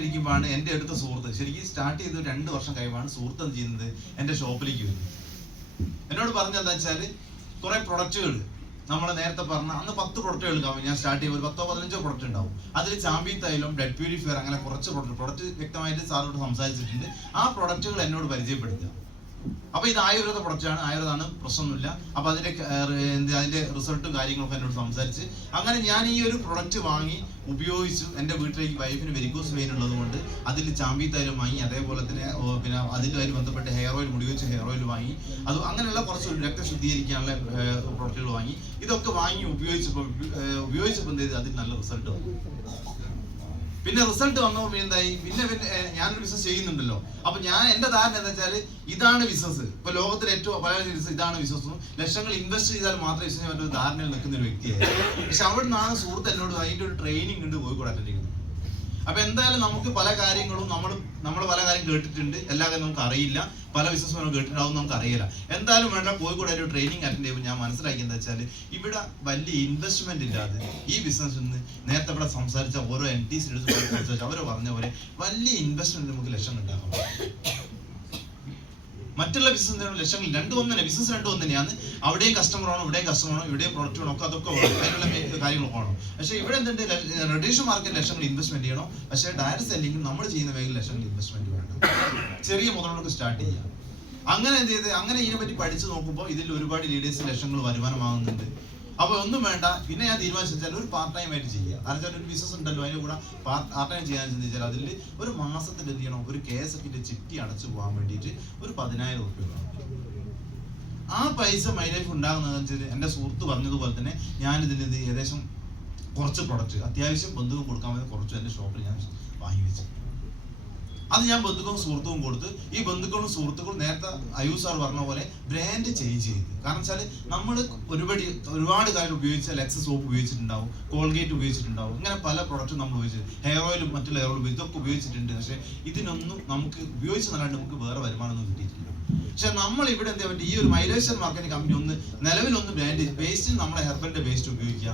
ചെയ്തുകൊണ്ടിരിക്കുമ്പോഴാണ് എൻ്റെ അടുത്ത സുഹൃത്ത്, ശരിക്കും സ്റ്റാർട്ട് ചെയ്ത് 2 വർഷം കഴിയുമ്പോഴാണ് സുഹൃത്ത് എന്ത് ചെയ്യുന്നത്, എൻ്റെ ഷോപ്പിലേക്ക് വരുന്നത്. എന്നോട് പറഞ്ഞെന്താ വെച്ചാൽ കുറെ പ്രൊഡക്റ്റുകൾ നമ്മൾ നേരത്തെ പറഞ്ഞ അന്ന് 10 പ്രൊഡക്റ്റുകൾ ഉണ്ടാവും. ഞാൻ സ്റ്റാർട്ട് ചെയ്യുമ്പോൾ 10-15 പ്രൊഡക്റ്റ് ഉണ്ടാവും. അതിൽ ചാമ്പ്യൻ തൈലം, ബ്ലഡ് പ്യൂരിഫയർ, അങ്ങനെ കുറച്ച് പ്രൊഡക്റ്റ് വ്യക്തമായിട്ട് സാറിനോട് സംസാരിച്ചിട്ടുണ്ട്. ആ പ്രൊഡക്റ്റുകൾ എന്നോട് പരിചയപ്പെടുത്തുക. അപ്പൊ ഇത് ആയുർവേദ പ്രൊഡക്റ്റാണ്, ആയുർവേദമാണ്, പ്രശ്നമൊന്നുമില്ല. അപ്പൊ അതിന്റെ റിസൾട്ടും കാര്യങ്ങളൊക്കെ എന്നോട് സംസാരിച്ച് അങ്ങനെ ഞാൻ ഈ ഒരു പ്രൊഡക്റ്റ് വാങ്ങി ഉപയോഗിച്ചു. എൻ്റെ വീട്ടിലേക്ക് വൈഫിന് വെരിക്കോസ് വെയിൻ ഉള്ളത് കൊണ്ട് അതിൽ ചാമ്പ്യൻ തൈലം വാങ്ങി, അതേപോലെ തന്നെ പിന്നെ അതിലുമായി ബന്ധപ്പെട്ട് ഹെയർ ഓയിൽ, മുടി വെച്ച് ഹെയർ ഓയിൽ വാങ്ങി, അത് അങ്ങനെയുള്ള കുറച്ച് രക്തം ശുദ്ധീകരിക്കാനുള്ള പ്രൊഡക്റ്റുകൾ വാങ്ങി. ഇതൊക്കെ വാങ്ങി ഉപയോഗിച്ചപ്പോൾ എന്ത് ചെയ്ത് അതിൽ നല്ല റിസൾട്ട് വന്നു. പിന്നെ റിസൾട്ട് വന്നപ്പോൾ എന്തായി, പിന്നെ ഞാനൊരു ബിസിനസ് ചെയ്യുന്നുണ്ടല്ലോ. അപ്പൊ എന്റെ ധാരണ എന്താ വെച്ചാൽ ഇതാണ് ബിസിനസ്, ഇപ്പൊ ലോകത്തിലെ ഏറ്റവും പല ബിസിനസ് ഇതാണ് ബിസിനസ്, ലക്ഷങ്ങൾ ഇൻവെസ്റ്റ് ചെയ്താൽ മാത്രമേ ബിസിനസ് ചെയ്യാൻ പറ്റുന്ന ധാരണയിൽ നിൽക്കുന്ന ഒരു വ്യക്തിയായിരുന്നു. പക്ഷെ അവിടെ നിന്നാണ് സുഹൃത്ത് എന്നോട് അതിന്റെ ഒരു ട്രെയിനിങ് ഉണ്ട് കോഴിക്കോട് അറ്റൻഡ് ചെയ്യുന്നത്. അപ്പൊ എന്തായാലും നമുക്ക് പല കാര്യങ്ങളും നമ്മൾ പല കാര്യം കേട്ടിട്ടുണ്ട്, എല്ലാ കാര്യം നമുക്ക് അറിയില്ല, പല ബിസിനസ് നമ്മൾ കേട്ടിട്ടുണ്ടാവും, നമുക്ക് അറിയില്ല. എന്തായാലും വേണ്ട, കോഴിക്കോട് ഒരു ട്രെയിനിങ് അറ്റൻഡ് ചെയ്യുമ്പോൾ ഞാൻ മനസ്സിലാക്കി എന്താ വെച്ചാൽ ഇവിടെ വലിയ ഇൻവെസ്റ്റ്മെന്റ് ഇല്ലാതെ ഈ ബിസിനസ് നേരത്തെ ഇവിടെ സംസാരിച്ച ഓരോ MTs അവർ പറഞ്ഞ പോലെ വലിയ ഇൻവെസ്റ്റ്മെന്റ് നമുക്ക് ലക്ഷം ഉണ്ടാക്കാം. മറ്റുള്ള ബിസിനസ് ലക്ഷങ്ങൾ ബിസിനസ് രണ്ടും തന്നെയാണ്. അവിടെയും കസ്റ്റമർ ആണോ, ഇവിടെയും കസ്റ്റമർ ആണോ, ഇവിടെയും പ്രൊഡക്റ്റ് വേണം, അതൊക്കെ അതിനുള്ള കാര്യങ്ങളൊക്കെ വേണം. പക്ഷെ ഇവിടെ എന്തുണ്ട്, ട്രഡീഷണൽ മാർക്കറ്റ് ലക്ഷങ്ങൾ ഇൻവെസ്റ്റ്മെന്റ് ചെയ്യണം. പക്ഷേ ഡയറക്റ്റ് സെല്ലിംഗ് നമ്മൾ ചെയ്യുന്ന മേഖല ലക്ഷങ്ങൾ ഇൻവെസ്റ്റ്മെന്റ് വേണം. ചെറിയ മുതലോടൊക്കെ സ്റ്റാർട്ട് ചെയ്യാം. അങ്ങനെ എന്ത് ചെയ്ത് അങ്ങനെ ഇതിനെപ്പറ്റി പഠിച്ചു നോക്കുമ്പോൾ ഇതിൽ ഒരുപാട് ലീഡേഴ്സ് ലക്ഷങ്ങൾ വരുമാനമാകുന്നുണ്ട്. അപ്പൊ ഒന്നും വേണ്ട, പിന്നെ ഞാൻ തീരുമാനിച്ചാൽ ഒരു പാർട്ട് ടൈം ആയിട്ട് ചെയ്യുക. കാരണം ഒരു ബിസിനസ് ഉണ്ടല്ലോ, അതിന്റെ കൂടെ പാർട്ട് ടൈം ചെയ്യാന്ന് ചിന്തിച്ചാൽ അതിൽ ഒരു മാസത്തിൽ എന്ത് ചെയ്യണം, ഒരു KSFന്റെ ചിട്ടി അടച്ചു പോകാൻ വേണ്ടിയിട്ട് ഒരു 10,000 രൂപ വേണം. ആ പൈസ മൈലൈഫ് ഉണ്ടാകുന്നതെന്ന് വെച്ചാൽ എൻ്റെ സുഹൃത്ത് പറഞ്ഞതുപോലെ തന്നെ ഞാനിതിന് ഏകദേശം കുറച്ച് പ്രൊഡക്റ്റ് അത്യാവശ്യം ബന്ധുക്കൾ കൊടുക്കാൻ വേണ്ടി കുറച്ച് എൻ്റെ ഷോപ്പിൽ ഞാൻ വാങ്ങി വെച്ചു. അത് ഞാൻ ബന്ധുക്കളും സുഹൃത്തുക്കളും കൊടുത്ത്, ഈ ബന്ധുക്കളും സുഹൃത്തുക്കളും നേരത്തെ അയൂബ് സാർ പറഞ്ഞ പോലെ ബ്രാൻഡ് ചേഞ്ച് ചെയ്ത്. കാരണം വെച്ചാൽ നമ്മൾ ഒരുപാട് കാര്യം ഉപയോഗിച്ച ലെക്സ് സോപ്പ് ഉപയോഗിച്ചിട്ടുണ്ടാവും, കോൾഗേറ്റ് ഉപയോഗിച്ചിട്ടുണ്ടാവും, ഇങ്ങനെ പല പ്രൊഡക്റ്റും നമ്മൾ ഉപയോഗിച്ചത്, ഹെയർ ഓയിലും മറ്റുള്ള ഹെയർ ഓയിൽ ഇതൊക്കെ ഉപയോഗിച്ചിട്ടുണ്ട്. പക്ഷേ ഇതിനൊന്നും നമുക്ക് ഉപയോഗിച്ചതല്ലാണ്ട് നമുക്ക് വേറെ വരുമാനമൊന്നും കിട്ടിയിട്ടില്ല. പക്ഷെ നമ്മൾ ഇവിടെ എന്താ പറ്റും, ഈ ഒരു മൈലേഷൻ മാർക്കറ്റിംഗ് കമ്പനി നിലവിലൊന്ന് ബ്രാൻഡ് പേസ്റ്റിന് നമ്മളെ ഹെർബലിന്റെ പേസ്റ്റ് ഉപയോഗിക്കുക,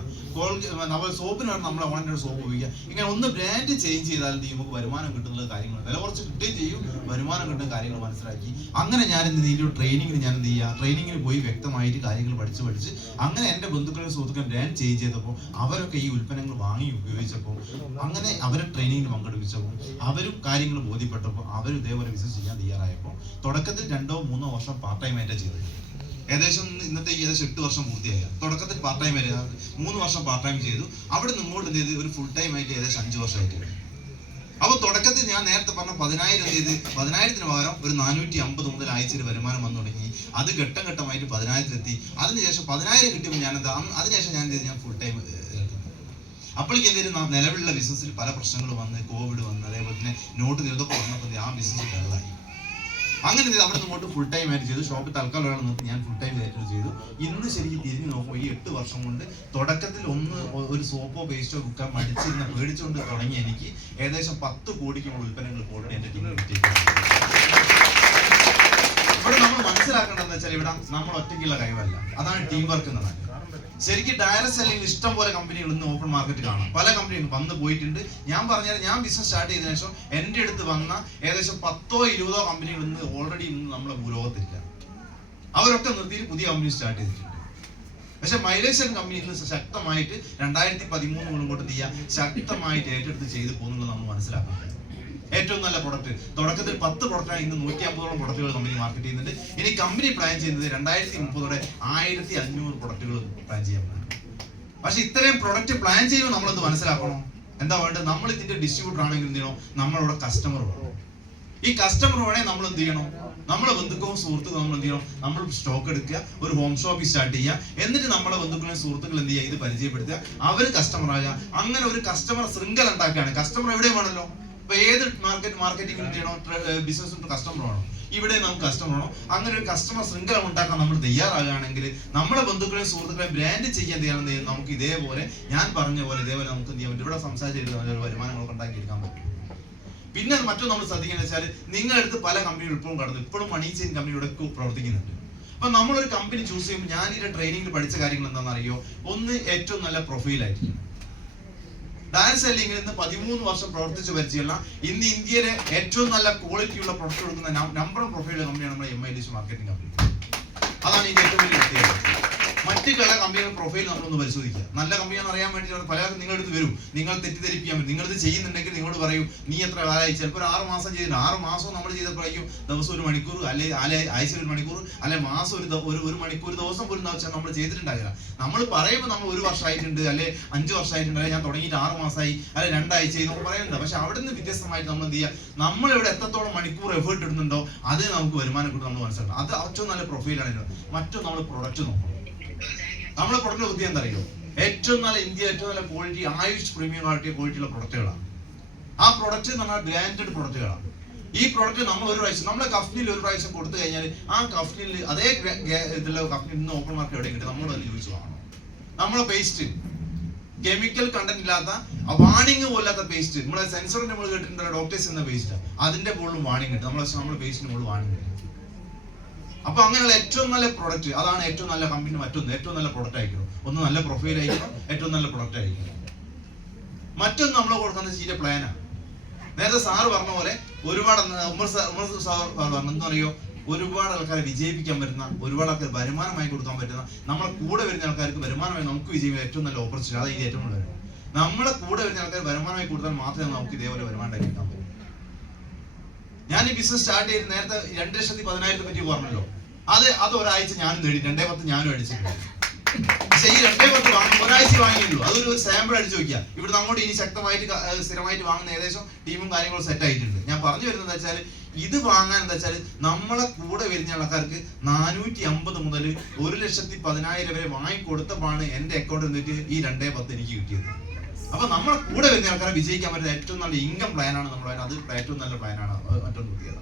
നമ്മൾ സോപ്പിന് വേണം നമ്മളെ ഓണിന്റെ സോപ്പ് ഉപയോഗിക്കുക. ഇങ്ങനെ ഒന്ന് ബ്രാൻഡ് ചേഞ്ച് ചെയ്താൽ നമുക്ക് വരുമാനം കിട്ടുന്ന കാര്യങ്ങൾ, വില കുറച്ച് കിട്ടുകയും ചെയ്യും, വരുമാനം കിട്ടുന്ന കാര്യങ്ങൾ മനസ്സിലാക്കി. അങ്ങനെ ഞാൻ ഇതിന്റെ ട്രെയിനിങ്ങിന് ഞാൻ എന്ത് ചെയ്യുക, ട്രെയിനിങ്ങിന് പോയി വ്യക്തമായിട്ട് കാര്യങ്ങൾ പഠിച്ച് അങ്ങനെ എൻ്റെ ബന്ധുക്കളും സുഹൃത്തുക്കളും ബ്രാൻഡ് ചേഞ്ച് ചെയ്തപ്പോൾ അവരൊക്കെ ഈ ഉൽപ്പന്നങ്ങൾ വാങ്ങി ഉപയോഗിച്ചപ്പോൾ, അങ്ങനെ അവരെ ട്രെയിനിങ്ങിന് പങ്കെടുപ്പിച്ചപ്പോൾ അവരും കാര്യങ്ങൾ ബോധ്യപ്പെട്ടപ്പോൾ അവരും ഇതേപോലെ ബിസിനസ് ചെയ്യാൻ തയ്യാറായപ്പോൾ തുടക്കത്തിൽ 2-3 വർഷം പാർട്ട് ടൈം ആയിട്ട് ചെയ്തത്. ഏകദേശം 8 വർഷം പൂർത്തിയായ. തുടക്കത്തിൽ പാർട്ട് ടൈം 3 വർഷം പാർട്ട് ടൈം ചെയ്തു. അവിടെ നിന്ന് ഇങ്ങോട്ട് എന്ത് ചെയ്ത് ഒരു ഫുൾ ടൈം ആയിട്ട് ഏകദേശം 5 വർഷമായിട്ട്. അപ്പൊ തുടക്കത്തിൽ ഞാൻ നേരത്തെ പറഞ്ഞ 10,000 ചെയ്ത് 10,000-ന് പകരം ഒരു 450 മുതൽ ആഴ്ചയിൽ വരുമാനം വന്നു തുടങ്ങി. അത് ഘട്ടമായിട്ട് 10,000-എത്തി. അതിനുശേഷം 10,000 കിട്ടിയപ്പോൾ ഞാൻ അതിനുശേഷം ഞാൻ ഫുൾ ടൈം. അപ്പോഴേക്കും എന്തെങ്കിലും നിലവിലുള്ള ബിസിനസ്സിൽ പല പ്രശ്നങ്ങളും വന്ന്, കോവിഡ് വന്ന്, അതേപോലെ തന്നെ നോട്ട് നിരോധനം വന്നപ്പോൾ ആ ബിസിനസ് ഡള്ളായി. അങ്ങനെ അവിടെ നിന്ന് ഫുൾ ടൈം ആയിട്ട് ചെയ്തു. ഷോപ്പ് തൽക്കാലം നിർത്തി ഞാൻ ഫുൾ ടൈം ആയിട്ട് ചെയ്തു. ഇന്ന് ശരിക്കും തിരിഞ്ഞു നോക്കുമ്പോൾ ഈ 8 വർഷം കൊണ്ട് തുടക്കത്തിൽ ഒരു സോപ്പോ പേസ്റ്റോ വിൽക്കാൻ പേടിച്ചുകൊണ്ട് തുടങ്ങി എനിക്ക് ഏകദേശം 10 കോടിക്കുള്ള ഉൽപ്പന്നങ്ങൾ ഓൾറെഡി എൻ്റെ ടീമിൽ കിട്ടിയിട്ടുണ്ട്. ഇവിടെ നമ്മൾ മനസ്സിലാക്കേണ്ടതെന്ന് വെച്ചാൽ ഇവിടെ നമ്മൾ ഒറ്റയ്ക്കുള്ള കഴിവല്ല, അതാണ് ടീം വർക്ക് എന്ന് പറയുന്നത്. ശരിക്കും ഡയറക്റ്റ് സെല്ലിംഗ് ഇഷ്ടം പോലെ കമ്പനികൾ ഇന്ന് ഓപ്പൺ മാർക്കറ്റ് കാണാം. പല കമ്പനികളും വന്ന് പോയിട്ടുണ്ട്. ഞാൻ പറഞ്ഞാൽ ഞാൻ ബിസിനസ് സ്റ്റാർട്ട് ചെയ്തതിനു ശേഷം എൻ്റെ അടുത്ത് വന്ന ഏകദേശം 10-20 കമ്പനികൾ ഇന്ന് ഓൾറെഡി ഇന്ന് നമ്മളെ ഭൂലോകത്തില്ല. അവരൊക്കെ നിർത്തിയിട്ട് പുതിയ കമ്പനി സ്റ്റാർട്ട് ചെയ്തിട്ടുണ്ട്. പക്ഷെ മൈലേഷൻ കമ്പനി ഇന്ന് ശക്തമായിട്ട് 2013 മുതൽ ശക്തമായിട്ട് ഏറ്റെടുത്ത് ചെയ്തു പോകുന്നുള്ളത് നമ്മൾ മനസ്സിലാക്കണം. ഏറ്റവും നല്ല പ്രൊഡക്റ്റ് തുടക്കത്തിൽ 10 പ്രൊഡക്റ്റാണ്, ഇന്ന് 150ഓളം പ്രൊഡക്റ്റുകൾ കമ്പനി മാർക്കറ്റ് ചെയ്യുന്നുണ്ട്. ഇനി കമ്പനി പ്ലാൻ ചെയ്യുന്നത് 2030 1500 പ്രൊഡക്റ്റുകൾ പ്ലാൻ ചെയ്യാൻ. പക്ഷെ ഇത്രയും പ്രൊഡക്റ്റ് പ്ലാൻ ചെയ്യുമ്പോൾ നമ്മളത് മനസ്സിലാക്കണം. എന്താ വേണ്ടത്, നമ്മൾ ഇതിന്റെ ഡിസ്ട്രിബ്യൂട്ടർ ആണെങ്കിൽ എന്ത് ചെയ്യണം, നമ്മളവിടെ കസ്റ്റമർ വേണം. ഈ കസ്റ്റമർ വേണേൽ നമ്മൾ എന്ത് ചെയ്യണം, നമ്മളെ ബന്ധുക്കളും സുഹൃത്തുക്കളും നമ്മൾ എന്ത് ചെയ്യണം, നമ്മൾ സ്റ്റോക്ക് എടുക്കുക, ഒരു ഹോം ഷോപ്പിൽ സ്റ്റാർട്ട് ചെയ്യുക, എന്നിട്ട് നമ്മളെ ബന്ധുക്കളും സുഹൃത്തുക്കൾ എന്ത് ചെയ്യുക, ഇത് പരിചയപ്പെടുത്തുക, അവർ കസ്റ്റമർ ആകുക. അങ്ങനെ ഒരു കസ്റ്റമർ ശൃംഖല ഉണ്ടാക്കുകയാണ്. കസ്റ്റമർ എവിടെയും വേണമല്ലോ. ഇപ്പൊ ഏത് മാർക്കറ്റിംഗ് ചെയ്യണോ, ബിസിനസ് കസ്റ്റമർ വേണോ, ഇവിടെ നമുക്ക് കസ്റ്റമർ വേണോ. അങ്ങനെ ഒരു കസ്റ്റമർ ശൃംഖല ഉണ്ടാക്കാൻ നമ്മൾ തയ്യാറാകുകയാണെങ്കിൽ നമ്മളെ ബന്ധുക്കളെയും സുഹൃത്തുക്കളെയും ബ്രാൻഡ് ചെയ്യാൻ തയ്യാറാണ്. നമുക്ക് ഇതേപോലെ ഞാൻ പറഞ്ഞ പോലെ ഇതേപോലെ നമുക്ക് എന്ത് ചെയ്യാൻ പറ്റും, ഇവിടെ സംസാരിച്ചിരുന്ന വരുമാനങ്ങളൊക്കെ ഉണ്ടാക്കിയെടുക്കാൻ പറ്റും. പിന്നെ മറ്റൊന്ന് നമ്മൾ ശ്രദ്ധിക്കുന്നത് വെച്ചാൽ നിങ്ങളടുത്ത് പല കമ്പനികൾ ഇപ്പോഴും മണി ചെയിൻ കമ്പനിയുടെ പ്രവർത്തിക്കുന്നുണ്ട്. അപ്പൊ നമ്മളൊരു കമ്പനി ചൂസ് ചെയ്യുമ്പോൾ ഞാൻ ഇതിന്റെ ട്രെയിനിങ്ങിൽ പഠിച്ച കാര്യങ്ങൾ എന്താണെന്ന് അറിയോ, ഒന്ന് ഏറ്റവും നല്ല പ്രൊഫൈലായിരിക്കും. ഡയറക്ട് സെല്ലിംഗിൽ നിന്ന് 13 വർഷം പ്രവർത്തിച്ച് പരിചയമുള്ള ഇന്ന് ഇന്ത്യയിലെ ഏറ്റവും നല്ല ക്വാളിറ്റിയുള്ള പ്രൊഡക്റ്റ് കൊടുക്കുന്ന നമ്പർ പ്രൊഫൈൽ കമ്പനിയാണ് നമ്മുടെ MIDC മാർക്കറ്റിംഗ് കമ്പനി. അതാണ് ഇതിന്റെ ഏറ്റവും വലിയ പ്രത്യേകത. മറ്റ് ചില കമ്പനികളുടെ പ്രൊഫൈൽ നമ്മളൊന്ന് പരിശോധിക്കുക. നല്ല കമ്പനിയാണെന്ന് അറിയാൻ വേണ്ടി പലർക്കും നിങ്ങളുടെ അടുത്ത് വരും, നിങ്ങൾ തെറ്റിദ്ധരിപ്പിക്കാൻ പറ്റും. നിങ്ങളിത് ചെയ്യുന്നുണ്ടെങ്കിൽ നിങ്ങളോട് പറയും നീ എത്ര കാലമായി, ചിലപ്പോൾ ഒരു 6 മാസം ചെയ്തിട്ടുണ്ട്. 6 മാസം നമ്മൾ ചെയ്തപ്പോഴേക്കും ദിവസം 1 മണിക്കൂർ, അല്ലെങ്കിൽ ആഴ്ച 1 മണിക്കൂർ, അല്ലെങ്കിൽ മാസം ഒരു മണിക്കൂർ, ദിവസം പോലും വെച്ചാൽ നമ്മൾ ചെയ്തിട്ടുണ്ടാകില്ല. നമ്മൾ പറയുമ്പോൾ നമ്മൾ 1 വർഷമായിട്ടുണ്ട്, അല്ലെ 5 വർഷമായിട്ടുണ്ട്, അല്ലെങ്കിൽ ഞാൻ തുടങ്ങിയിട്ട് 6 മാസമായി, അല്ലെ 2 ആഴ്ച നമ്മൾ പറയുന്നുണ്ട്. പക്ഷെ അവിടെ നിന്ന് വ്യത്യസ്തമായിട്ട് നമ്മൾ എന്ത് ചെയ്യുക, നമ്മളിവിടെ എത്രത്തോളം മണിക്കൂർ എഫേർട്ട് ഇടുന്നുണ്ടോ അത് നമുക്ക് വരുമാനം കൂടി നമ്മൾ മനസ്സിലാക്കണം. അത് ഏറ്റവും നല്ല പ്രൊഫൈലാണ്. മറ്റൊന്ന് നമ്മൾ പ്രൊഡക്റ്റ് നോക്കണം. നമ്മളെ പ്രൊഡക്റ്റ് ബുദ്ധി എന്താ അറിയോ, ഏറ്റവും നല്ല ഇന്ത്യ ഏറ്റവും നല്ല ക്വാളിറ്റി ആയുഷ് പ്രീമിയം ക്വാളിറ്റിയുള്ള പ്രൊഡക്റ്റുകളാണ്. ആ പ്രൊഡക്റ്റ് എന്ന് പറഞ്ഞാൽ ബ്രാൻഡഡ് പ്രൊഡക്റ്റുകളാണ്. ഈ പ്രൊഡക്റ്റ് നമ്മൾ ഒരു പ്രാവശ്യം നമ്മളെ കമ്പനിയിൽ ഒരു പ്രാവശ്യം കൊടുത്തു കഴിഞ്ഞാൽ ആ കമ്പനിയിൽ അതേ ഇതിലുള്ള കമ്പനി ഇന്ന് ഓപ്പൺ മാർക്കറ്റ് എവിടെ കിട്ടും, നമ്മൾ തന്നെ ചോദിച്ചു വാങ്ങണം. നമ്മളെ പേസ്റ്റ് കെമിക്കൽ കണ്ടന്റ് ഇല്ലാത്ത, വാണിംഗ് പോലാത്ത പേസ്റ്റ്, നമ്മളെ സെൻസറിന്റെ മുകളിൽ കേട്ടിട്ടുണ്ടല്ലോ ഡോക്ടേഴ്സ് എന്ന പേസ്റ്റ്, അതിന്റെ മുകളിലും വാണിംഗ് കിട്ടും. നമ്മളെ പേസ്റ്റിന്റെ മുകളിൽ വാണിംഗ് കിട്ടും. അപ്പൊ അങ്ങനെയുള്ള ഏറ്റവും നല്ല പ്രൊഡക്റ്റ്, അതാണ് ഏറ്റവും നല്ല കമ്പനി. മറ്റൊന്ന് ഏറ്റവും നല്ല പ്രൊഡക്റ്റ് ആയിരിക്കണം. ഒന്ന് നല്ല പ്രൊഫൈൽ ആയിരിക്കണം, ഏറ്റവും നല്ല പ്രൊഡക്റ്റ് ആയിരിക്കണം. മറ്റൊന്ന് നമ്മൾ കൊടുക്കുന്ന ഇതിന്റെ പ്ലാനാണ്. നേരത്തെ സാറ് പറഞ്ഞ പോലെ ഒരുപാട് ഉമർ സാർ പറഞ്ഞറിയോ, ഒരുപാട് ആൾക്കാരെ വിജയിപ്പിക്കാൻ പറ്റുന്ന, ഒരുപാട് ആൾക്കാർ വരുമാനമായി കൊടുക്കാൻ പറ്റുന്ന, നമ്മളെ കൂടെ വരുന്ന ആൾക്കാർക്ക് വരുമാനമായി നമുക്ക് വിജയിക്കാൻ ഏറ്റവും നല്ല ഓപ്പർച്യൂണിറ്റി. അതായത് ഏറ്റവും കൂടുതൽ നമ്മളെ കൂടെ വരുന്ന ആൾക്കാർ വരുമാനമായി കൊടുത്താൽ മാത്രമേ നമുക്ക് ഇതേപോലെ വരുമാനം ഉണ്ടാക്കിയെടുക്കാൻ പറ്റൂ. ഞാൻ ഈ ബിസിനസ് സ്റ്റാർട്ട് ചെയ്ത് നേരത്തെ 2,10,000 പറ്റി പറഞ്ഞല്ലോ. അത് ഒരാഴ്ച ഞാനും നേടി, 2,10,000 ഞാനും അടിച്ചിട്ടുണ്ട്. പക്ഷെ ഈ 2,10,000 വാങ്ങും ഒരാഴ്ച വാങ്ങിയുള്ളൂ. അതൊരു സാമ്പിൾ അടിച്ചു നോക്കിയാൽ ഇവിടെ അങ്ങോട്ട് ഇനി ശക്തമായിട്ട് സ്ഥിരമായിട്ട് വാങ്ങുന്ന ഏകദേശം ടീമും കാര്യങ്ങളും സെറ്റ് ആയിട്ടുണ്ട്. ഞാൻ പറഞ്ഞു വരുന്നത് എന്താ വെച്ചാൽ, ഇത് വാങ്ങാൻ എന്താ വെച്ചാൽ നമ്മളെ കൂടെ വരുന്ന ആൾക്കാർക്ക് 450 മുതൽ 1,10,000 വരെ വാങ്ങിക്കൊടുത്തപ്പാണ് എന്റെ അക്കൗണ്ടിൽ നിന്നിട്ട് ഈ 2,10,000 എനിക്ക് കിട്ടിയത്. അപ്പൊ നമ്മളെ കൂടെ വരുന്ന ആൾക്കാരെ വിജയിക്കാൻ പറ്റുന്ന ഏറ്റവും നല്ല ഇൻകം പ്ലാനാണ് നമ്മൾ. അത് ഏറ്റവും നല്ല പ്ലാനാണ്. മറ്റൊന്നും കിട്ടിയത്.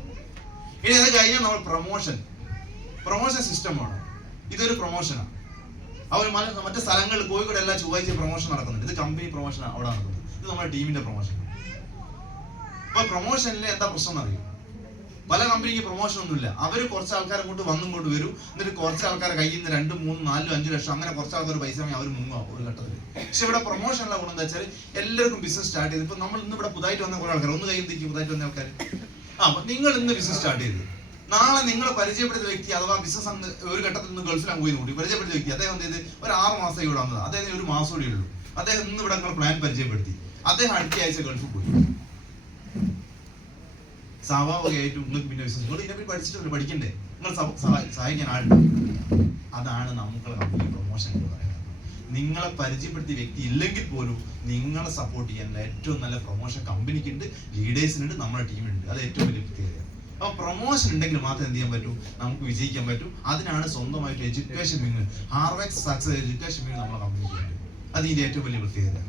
ഇനി അത് കഴിഞ്ഞാൽ നമ്മൾ പ്രൊമോഷൻ സിസ്റ്റമാണ്. ഇതൊരു പ്രൊമോഷനാണ്. അവർ മറ്റു സ്ഥലങ്ങളിൽ കോഴിക്കോട് എല്ലാ ചൊവ്വാഴ്ച പ്രൊമോഷൻ നടക്കുന്നുണ്ട്. ഇത് കമ്പനി പ്രൊമോഷൻ അവിടെ നടക്കുന്നത്. ഇത് നമ്മുടെ ടീമിന്റെ പ്രൊമോഷൻ. അപ്പൊ പ്രൊമോഷനിൽ എന്താ പ്രശ്നം അറിയും, പല കമ്പനിക്ക് പ്രൊമോഷൻ ഒന്നുമില്ല. അവർ കുറച്ച് ആൾക്കാർ അങ്ങോട്ട് വന്നും വരും, എന്നിട്ട് കുറച്ച് ആൾക്കാരെ കയ്യിൽ നിന്ന് 2, 3, 4, 5 ലക്ഷം അങ്ങനെ കുറച്ച് ആൾക്കാർ പൈസ വാങ്ങി അവർ മുങ്ങുക ഒരു ഘട്ടത്തിൽ. പക്ഷെ ഇവിടെ പ്രൊമോഷനുള്ള ഗുണം എന്താ വെച്ചാൽ എല്ലാവർക്കും ബിസിനസ് സ്റ്റാർട്ട് ചെയ്ത്, ഇപ്പൊ നമ്മൾ ഇന്ന് ഇവിടെ പുതുതായിട്ട് വന്ന കുറെ ആൾക്കാർ, ഒന്ന് കയ്യിൽ പുതുതായിട്ട് വന്ന ആൾക്കാർ, നിങ്ങൾ ഇന്ന് ബിസിനസ് സ്റ്റാർട്ട് ചെയ്ത് നാളെ നിങ്ങളെ പരിചയപ്പെടുത്തിയ വ്യക്തി, അഥവാ ബിസിനസ് ഒരു ഘട്ടത്തിൽ നിന്ന് ഗൾഫിലാണ് പോയി കൂടി പരിചയപ്പെടുത്തിയ വ്യക്തി, അദ്ദേഹം എന്ത് ചെയ്ത് ഒരു 6 മാസം ഇവിടെ വന്നത്, അദ്ദേഹം 1 മാസം കൂടി ഉള്ളൂ. അദ്ദേഹം ഇന്ന് ഇവിടെ നിങ്ങൾ പ്ലാൻ പരിചയപ്പെടുത്തി, അദ്ദേഹം അടുത്ത ആഴ്ച ഗൾഫിൽ പോയി. സ്വാഭാവികമായിട്ടും നിങ്ങൾക്ക് പിന്നെ ബിസിനസ് ഇതിനെപ്പറ്റി പഠിച്ചിട്ടില്ല, പഠിക്കണ്ടേ, നിങ്ങൾ സഹായിക്കാൻ ആളുണ്ട്. അതാണ് നമുക്കുള്ള കമ്പനി പ്രൊമോഷൻ എന്ന് പറയുന്നത്. നിങ്ങളെ പരിചയപ്പെടുത്തിയ വ്യക്തി ഇല്ലെങ്കിൽ പോലും നിങ്ങളെ സപ്പോർട്ട് ചെയ്യാൻ ഏറ്റവും നല്ല പ്രൊമോഷൻ കമ്പനിക്കുണ്ട്, ലീഡേഴ്സിനുണ്ട്, നമ്മുടെ ടീമിനുണ്ട്. അത് ഏറ്റവും വലിയ പ്രത്യേകത. അപ്പൊ പ്രൊമോഷൻ ഉണ്ടെങ്കിൽ മാത്രമേ എന്ത് ചെയ്യാൻ പറ്റൂ, നമുക്ക് വിജയിക്കാൻ പറ്റൂ. അതിനാണ് സ്വന്തമായിട്ട് education wing, Harvex success education wing നമ്മുടെ കമ്പനിക്ക് ഉണ്ട്. അത് ഇതിന്റെ ഏറ്റവും വലിയ പ്രത്യേകത.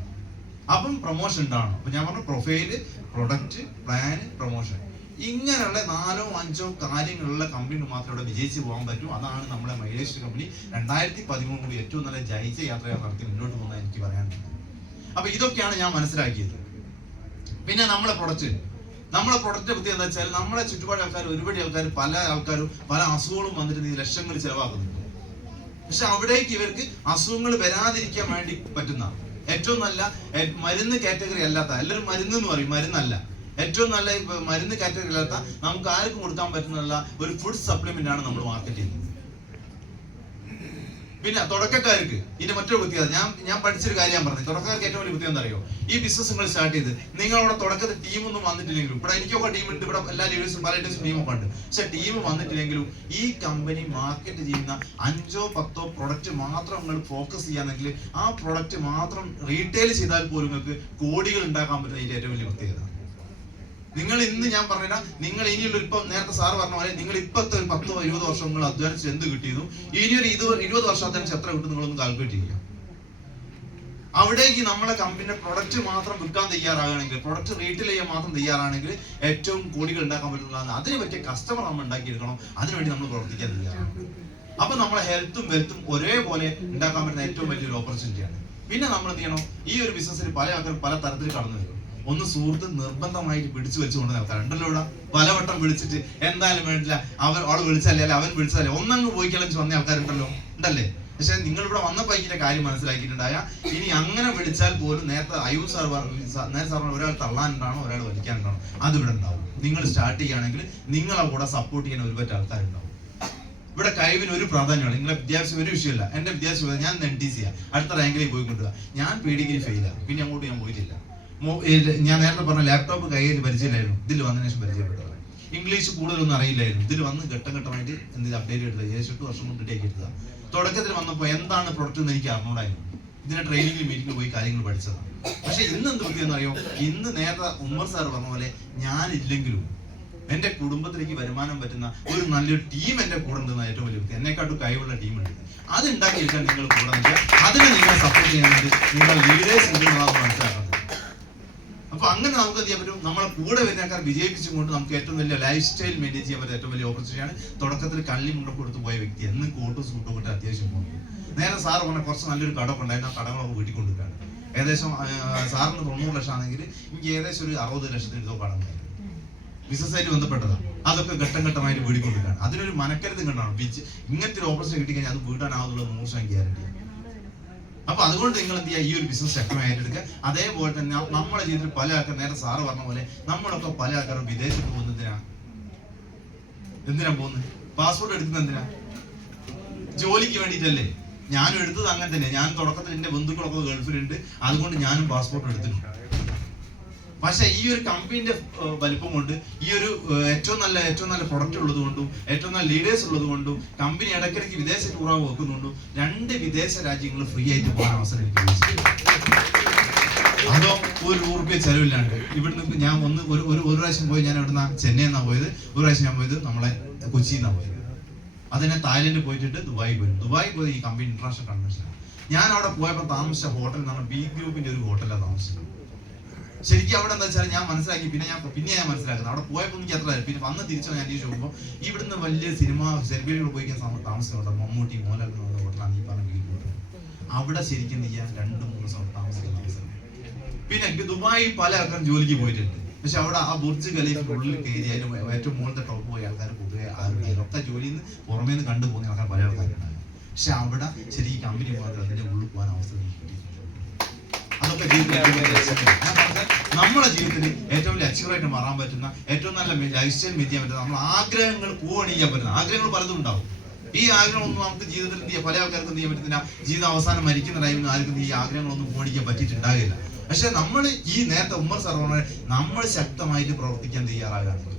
അപ്പം പ്രൊമോഷൻ ഉണ്ടാവണം. അപ്പൊ ഞാൻ പറഞ്ഞു പ്രൊഫൈല്, പ്രൊഡക്റ്റ്, പ്ലാന്, പ്രൊമോഷൻ, ഇങ്ങനെയുള്ള 4, 5 കാര്യങ്ങളുള്ള കമ്പനി മാത്രമേ ഇവിടെ വിജയിച്ച് പോകാൻ പറ്റൂ. അതാണ് നമ്മുടെ മൈലേജ് കമ്പനി 2013 കൂടി ഏറ്റവും നല്ല ജയിച്ച യാത്ര നടത്തി മുന്നോട്ട് പോകുന്നത് എനിക്ക് പറയാനുണ്ട്. അപ്പൊ ഇതൊക്കെയാണ് ഞാൻ മനസ്സിലാക്കിയത്. പിന്നെ നമ്മളെ പ്രൊഡക്റ്റ് പറ്റി എന്താ വെച്ചാൽ, നമ്മളെ ചുറ്റുപാട് ഒരുപാട് പല ആൾക്കാരും പല അസുഖങ്ങളും വന്നിട്ട് ലക്ഷങ്ങൾ ചെലവാക്കുന്നുണ്ട്. പക്ഷെ അവിടേക്ക് ഇവർക്ക് അസുഖങ്ങൾ വരാതിരിക്കാൻ വേണ്ടി പറ്റുന്ന ഏറ്റവും നല്ല മരുന്ന് കാറ്റഗറി അല്ലാത്ത, എല്ലാവരും മരുന്ന് എന്ന് പറയും, മരുന്നല്ല, ഏറ്റവും നല്ല മരുന്ന് കാറ്റഗറി അല്ലാത്ത നമുക്ക് ആർക്കും കൊടുക്കാൻ പറ്റുന്ന ഒരു ഫുഡ് സപ്ലിമെന്റ് ആണ് നമ്മൾ മാർക്കറ്റ് ചെയ്യുന്നത്. പിന്നെ തുടക്കക്കാർക്ക് ഇതിന്റെ മറ്റൊരു പ്രത്യേകത, ഞാൻ പഠിച്ചൊരു കാര്യം ഞാൻ പറഞ്ഞു. തുടക്കക്കാർക്ക് ഏറ്റവും വലിയ പ്രത്യേകത എന്താ അറിയോ, ഈ ബിസിനസ് നിങ്ങൾ സ്റ്റാർട്ട് ചെയ്ത് നിങ്ങളവിടെ തുടക്കത്തിൽ ടീമൊന്നും വന്നിട്ടില്ലെങ്കിലും, ഇവിടെ എനിക്കൊക്കെ ടീമുണ്ട്, ഇവിടെ എല്ലാ ലീഡേഴ്സും പല ലീഡേഴ്സും ടീമൊക്കെ ഉണ്ട്. പക്ഷെ ടീം വന്നിട്ടില്ലെങ്കിലും ഈ കമ്പനി മാർക്കറ്റ് ചെയ്യുന്ന 5 or 10 പ്രൊഡക്റ്റ് മാത്രം നിങ്ങൾ ഫോക്കസ് ചെയ്യാന്നെങ്കിൽ ആ പ്രൊഡക്റ്റ് മാത്രം റീറ്റെയിൽ ചെയ്താൽ പോലും നിങ്ങൾക്ക് കോടികൾ ഉണ്ടാക്കാൻ പറ്റുന്ന ഇതിന്റെ ഏറ്റവും വലിയ പ്രത്യേകത. നിങ്ങൾ ഇന്ന് ഞാൻ പറഞ്ഞാൽ നിങ്ങൾ ഇനിയുള്ള ഇപ്പം നേരത്തെ സാറ് പറഞ്ഞ പോലെ നിങ്ങൾ ഇപ്പോഴത്തെ ഒരു 10 or 20 വർഷം നിങ്ങൾ അധ്വാനിച്ച് എന്ത് കിട്ടിയിരുന്നു, ഇനിയൊരു 20 വർഷം അധ്വാനിച്ച് എത്ര കിട്ടും നിങ്ങളൊന്ന് കാൽക്കുലേറ്റ് ചെയ്യുക. അവിടേക്ക് നമ്മളെ കമ്പനിയുടെ പ്രൊഡക്റ്റ് മാത്രം വിൽക്കാൻ തയ്യാറാണെങ്കിൽ, പ്രൊഡക്റ്റ് റീറ്റെയിൽ ചെയ്യാൻ മാത്രം തയ്യാറാണെങ്കിൽ ഏറ്റവും കോടികൾ ഉണ്ടാക്കാൻ പറ്റുന്നതാണ്. അതിന് പറ്റിയ കസ്റ്റമർ നമ്മൾ ഉണ്ടാക്കിയെടുക്കണം, അതിനുവേണ്ടി നമ്മൾ പ്രവർത്തിക്കാൻ തയ്യാറാണ്. അപ്പൊ നമ്മളെ ഹെൽത്തും വെൽത്തും ഒരേപോലെ ഉണ്ടാക്കാൻ പറ്റുന്ന ഏറ്റവും വലിയൊരു ഓപ്പർച്യൂണിറ്റിയാണ്. പിന്നെ നമ്മൾ എന്ത് ചെയ്യണം, ഈ ഒരു ബിസിനസ്സിൽ പല ആൾക്കാരും പല തരത്തിൽ കടന്നു വരും. ഒന്ന് സുഹൃത്ത് നിർബന്ധമായിട്ട് പിടിച്ചു വെച്ചുകൊണ്ട് ആൾക്കാരുണ്ടല്ലോ ഇവിടെ, പലവട്ടം വിളിച്ചിട്ട് എന്തായാലും വേണ്ടില്ല, അവൾ വിളിച്ചല്ലേ, അവൻ വിളിച്ചതല്ലേ, ഒന്നങ്ങ് പോയിക്കളഞ്ഞ് വന്ന ആൾക്കാരുണ്ടല്ലോ, ഉണ്ടല്ലേ. പക്ഷെ നിങ്ങൾ ഇവിടെ വന്നപ്പോൾ ഇതിന്റെ കാര്യം മനസ്സിലാക്കിയിട്ടുണ്ടായ ഇനി അങ്ങനെ വിളിച്ചാൽ പോലും നേരത്തെ അയ്യൂർ സാർ പറഞ്ഞ ഒരാൾ തള്ളാനുണ്ടാണോ ഒരാൾ വലിക്കാനുണ്ടാണോ അതിവിടെ ഉണ്ടാവും. നിങ്ങൾ സ്റ്റാർട്ട് ചെയ്യുകയാണെങ്കിൽ നിങ്ങളെ കൂടെ സപ്പോർട്ട് ചെയ്യാൻ ഒരുപാട് ആൾക്കാരുണ്ടാവും. ഇവിടെ കഴിവിന് ഒരു പ്രാധാന്യമാണ്. നിങ്ങളെ വിദ്യാഭ്യാസം ഒരു വിഷയമല്ല. എന്റെ വിദ്യാഭ്യാസം ഞാൻ NTC അടുത്ത റാങ്കിലേക്ക് പോയി കൊണ്ടുപോകുക. ഞാൻ PDഗ്രി ഫെയിലാണ്, പിന്നെ അങ്ങോട്ട് ഞാൻ പോയിട്ടില്ല. ഞാൻ നേരത്തെ പറഞ്ഞ ലാപ്ടോപ്പ് കയ്യിൽ പരിചയമില്ലായിരുന്നു, ഇതിൽ വന്നതിന് ശേഷം പരിചയപ്പെട്ടത്. ഇംഗ്ലീഷ് കൂടുതലൊന്നും അറിയില്ലായിരുന്നു, ഇതിൽ വന്ന് ഘട്ടമായിട്ട് എന്തെങ്കിലും അപ്ഡേറ്റ് എടുത്തത് 7-8 വർഷം കൊണ്ട് ടേക്ക് എടുത്തതാണ്. തുടക്കത്തിൽ വന്നപ്പോൾ എന്താണ് പ്രൊഡക്റ്റ് എന്ന് എനിക്ക് അറിഞ്ഞൂടായിരുന്നു. ഇതിന്റെ ട്രെയിനിങ് മീറ്റിംഗ് പോയി കാര്യങ്ങൾ പഠിച്ചതാണ്. പക്ഷെ ഇന്ന് എന്ത് പറ്റിയെന്ന് അറിയോ? ഇന്ന് നേരത്തെ ഉമ്മർ സാർ പറഞ്ഞ പോലെ ഞാനില്ലെങ്കിലും എന്റെ കുടുംബത്തിലേക്ക് വരുമാനം പറ്റുന്ന ഒരു നല്ലൊരു ടീം എന്റെ കൂടെ ഉണ്ടെന്ന ഏറ്റവും വലിയ വ്യക്തി. എന്നെക്കാട്ടും കഴിവുള്ള ടീമുണ്ട്. അത് ഉണ്ടാക്കിയെടുക്കാൻ നിങ്ങൾ കൂടെ നിൽക്കുക. അതിനെ നിങ്ങൾ സപ്പോർട്ട് ചെയ്യാൻ വേണ്ടി നിങ്ങൾ ലീഡേഴ്സ് ഉണ്ടെന്നുള്ളത് മനസ്സിലാക്കണം. അപ്പൊ അങ്ങനെ നമുക്ക് എന്ത് ചെയ്യാൻ പറ്റും? നമ്മളെ കൂടെ വരുന്നേക്കാൾ വിജയിപ്പിച്ചുകൊണ്ട് നമുക്ക് ഏറ്റവും വലിയ ലൈഫ് സ്റ്റൈൽ മെയിൻറ്റെയിൻ ചെയ്യാൻ പറ്റുന്ന ഏറ്റവും വലിയ ഓപ്പർച്യൂണിറ്റിയാണ്. തുടക്കത്തിൽ കള്ളി മുണ്ടൊക്കെ കൊടുത്ത് പോയ വ്യക്തി എന്നും കോട്ടും സൂട്ടും ഒക്കെ അത്യാവശ്യം പോകുന്നത്. നേരെ സാറ് പറഞ്ഞ കുറച്ച് നല്ലൊരു കടമൊക്കെ ഉണ്ടായിരുന്നു. ആ കടങ്ങളൊക്കെ വീട്ടിൽ കൊണ്ടുവരികയാണ്. ഏകദേശം സാറിന് 90 ലക്ഷം ആണെങ്കിൽ എനിക്ക് ഏകദേശം ഒരു 60 ലക്ഷത്തിന് എഴുതോ കടമുണ്ടായിരുന്നു. ബിസിനസ്സായിട്ട് ബന്ധപ്പെട്ടതാണ്. അതൊക്കെ ഘട്ടമായിട്ട് വീടിക്കൊണ്ടിരിക്കുകയാണ്. അതിനൊരു മനക്കരുത് കണ്ടാണ് ഇങ്ങനത്തെ ഒരു ഓപ്പർച്യൂണിറ്റി കിട്ടിക്കഴിഞ്ഞാൽ അത് വീടാനാവുന്നുള്ള 100% ഗ്യാരണ്ടി. അപ്പൊ അതുകൊണ്ട് നിങ്ങൾ എന്ത് ചെയ്യുക? ഈ ഒരു ബിസിനസ് ശക്തമായി ഏറ്റെടുക്കുക. അതേപോലെ തന്നെ നമ്മുടെ ജീവിതത്തിൽ പല ആൾക്കാർ നേരെ സാറ് പറഞ്ഞ പോലെ നമ്മളൊക്കെ പല ആൾക്കാരും വിദേശത്ത് പോകുന്നതിനാ പോകുന്നത്? പാസ്പോർട്ട് എടുക്കുന്നത് എന്തിനാ? ജോലിക്ക് വേണ്ടിയിട്ടല്ലേ? ഞാനും എടുത്തത് അങ്ങനെ തന്നെ. ഞാൻ തുടക്കത്തിൽ എന്റെ ബന്ധുക്കളൊക്കെ ഗൾഫിലുണ്ട്, അതുകൊണ്ട് ഞാനും പാസ്പോർട്ട് എടുത്തിട്ടുണ്ട്. പക്ഷെ ഈ ഒരു കമ്പനിന്റെ വലിപ്പം കൊണ്ട്, ഈ ഒരു ഏറ്റവും നല്ല പ്രൊഡക്റ്റ് ഉള്ളത് കൊണ്ടും ഏറ്റവും നല്ല ലീഡേഴ്സ് ഉള്ളത് കൊണ്ടും കമ്പനി ഇടയ്ക്കിടയ്ക്ക് വിദേശ ടൂറാവ് വെക്കുന്നുണ്ടും 2 വിദേശ രാജ്യങ്ങൾ ഫ്രീ ആയിട്ട് പോകാൻ അവസരം എനിക്ക് അതോ ₹1 ചെലവില്ലാണ്ട്. ഇവിടുന്ന് ഞാൻ ഒരു പ്രാവശ്യം പോയി. ഞാൻ ഇവിടുന്ന് ചെന്നൈ എന്നാ പോയത്. ഒരു പ്രാവശ്യം ഞാൻ പോയത് നമ്മളെ കൊച്ചിയിൽ നിന്നാണ് പോയത്. അതിനെ തായ്ലൻഡ് പോയിട്ട് ദുബായി പോയി. ദുബായി പോയത് ഈ കമ്പനി ഇന്റർനാഷണൽ കൺവെൻഷൻ. ഞാൻ അവിടെ പോയപ്പോൾ താമസിച്ച ഹോട്ടൽ എന്ന് പറഞ്ഞാൽ B ഗ്രൂപ്പിന്റെ ഒരു ഹോട്ടലാണ് താമസിച്ചത്. ശരിക്കും അവിടെ എന്താ വെച്ചാൽ ഞാൻ മനസ്സിലാക്കി. പിന്നെ ഞാൻ മനസ്സിലാക്കുന്നത് അവിടെ പോയപ്പോൾ എനിക്ക് അത്ര. പിന്നെ വന്ന് തിരിച്ചു ഞാൻ അന്വേഷിച്ച് പോകുമ്പോൾ ഇവിടുന്ന് വലിയ സിനിമ സെലിബ്രിറ്റികൾ പോയിക്കാൻ താമസിക്കുന്നുണ്ട്. മമ്മൂട്ടി, മോഹൻലാൽ ഹോട്ടലാണ് ഈ പറഞ്ഞ B ഗ്രൂപ്പ്. അവിടെ ശരിക്കും ചെയ്യാൻ 2-3 ദിവസം താമസിക്കുന്ന അവസരം. പിന്നെ ദുബായി പല ആൾക്കാരും ജോലിക്ക് പോയിട്ടുണ്ട്. പക്ഷെ അവിടെ ആ ബുർജ് ഖലീഫിന്റെ ഉള്ളിൽ കയറി അതിന് ഏറ്റവും മുകളിലത്തെ ടോപ്പ് പോയ ആൾക്കാർ പൊതുവെ ഒക്കെ ജോലിയിൽ നിന്ന് പുറമേ നിന്ന് കണ്ടുപോകുന്ന ആൾക്കാർ പല ആൾക്കാരുണ്ടാകും. പക്ഷെ അവിടെ ശരിക്കും കമ്പനി പോകാൻ അതിന്റെ ഉള്ളിൽ പോകാൻ അവസരം കിട്ടിയിട്ടുണ്ട്. അതൊക്കെ ജീവിതത്തിൽ നമ്മുടെ ജീവിതത്തിൽ ഏറ്റവും വലിയ അച്ചീവറായിട്ട് മാറാൻ പറ്റുന്ന, ഏറ്റവും നല്ല ലൈഫ് സ്റ്റൈൽ മെയിൻ ചെയ്യാൻ പറ്റുന്ന, നമ്മൾ ആഗ്രഹങ്ങൾ പൂവണിയാൻ പറ്റുന്ന ആഗ്രഹങ്ങൾ പലതും ഉണ്ടാവും. ഈ ആഗ്രഹമൊന്നും നമുക്ക് ജീവിതത്തിൽ എന്ത് ചെയ്യാം? പല ആൾക്കാർക്കും എന്ത് ചെയ്യാൻ പറ്റുന്നില്ല. ജീവിതം അവസാനം മരിക്കുന്ന ടൈമിൽ ആർക്കും ഈ ആഗ്രഹങ്ങളൊന്നും പൂവണിക്കാൻ പറ്റിയിട്ടുണ്ടാകില്ല. പക്ഷെ നമ്മൾ ഈ നേരത്തെ ഉമ്മർ സാർ പറഞ്ഞ നമ്മൾ ശക്തമായിട്ട് പ്രവർത്തിക്കാൻ തയ്യാറാകുകയാണെങ്കിൽ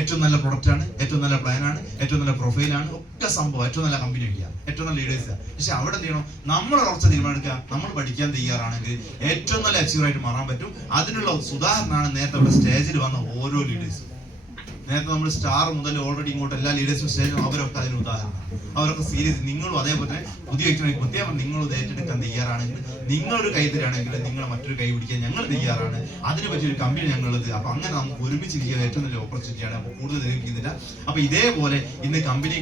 ഏറ്റവും നല്ല പ്രൊഡക്റ്റാണ്, ഏറ്റവും നല്ല പ്ലാനാണ്, ഏറ്റവും നല്ല പ്രൊഫൈലാണ്, ഒക്കെ സംഭവം ഏറ്റവും നല്ല കമ്പനി ഒക്കെയാണ്, ഏറ്റവും നല്ല ലീഡേഴ്സാണ്. പക്ഷെ അവിടെ എന്ത് ചെയ്യണം? നമ്മൾ ഉറച്ച തീരുമാനം എടുക്കുക. നമ്മൾ പഠിക്കാൻ തയ്യാറാണെങ്കിൽ ഏറ്റവും നല്ല അച്ചീവറായിട്ട് മാറാൻ പറ്റും. അതിനുള്ള ഉദാഹരണമാണ് നേരത്തെ അവിടെ സ്റ്റേജിൽ വന്ന ഓരോ ലീഡേഴ്സും. നേരത്തെ നമ്മൾ സ്റ്റാർ മുതൽ ഓൾറെഡി ഇങ്ങോട്ട് എല്ലാ ലീഡേഴ്സും സ്റ്റേജിലും അവരൊക്കെ അതിന് ഉദാഹരണം. അവരൊക്കെ സീരിയസ്. നിങ്ങളും അതേപോലെ തന്നെ പുതിയ വ്യക്തികളെ പ്രത്യേകം നിങ്ങൾ ഏറ്റെടുക്കാൻ തയ്യാറാണെങ്കിൽ, നിങ്ങളൊരു കൈ തരാണെങ്കിൽ നിങ്ങളെ മറ്റൊരു കൈ പിടിക്കാൻ ഞങ്ങൾ തയ്യാറാണ്. അതിന് പറ്റിയൊരു കമ്പനി ഞങ്ങളുള്ളത്. അപ്പൊ അങ്ങനെ നമുക്ക് ഒരുമിച്ചിരിക്കുക ഏറ്റവും നല്ല ഓപ്പർച്യൂണിറ്റിയാണ്. അപ്പൊ കൂടുതൽ തെളിയിക്കുന്നില്ല. അപ്പൊ ഇതേപോലെ ഇന്ന് കമ്പനി